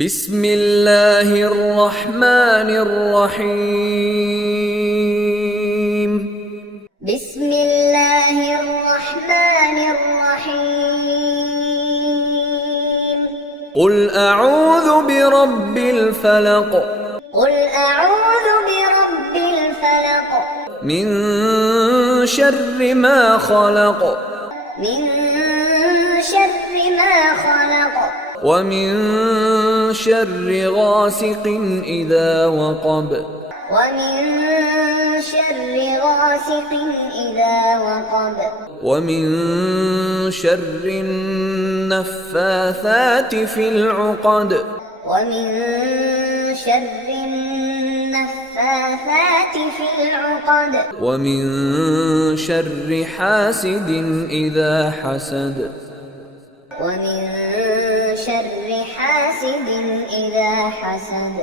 بسم الله الرحمن الرحيم. بسم الله الرحمن الرحيم. قل أعوذ برب الفلق. قل أعوذ برب الفلق. من شر ما خلق. من شر ما خلق. ومن شر غاسق إذا وقب. ومن شر غاسق إذا وقب. ومن شر النفاثات في العقد. ومن شر النفاثات في العقد. ومن شر حاسد إذا حسد. ومن شر حاسد إذا حسد.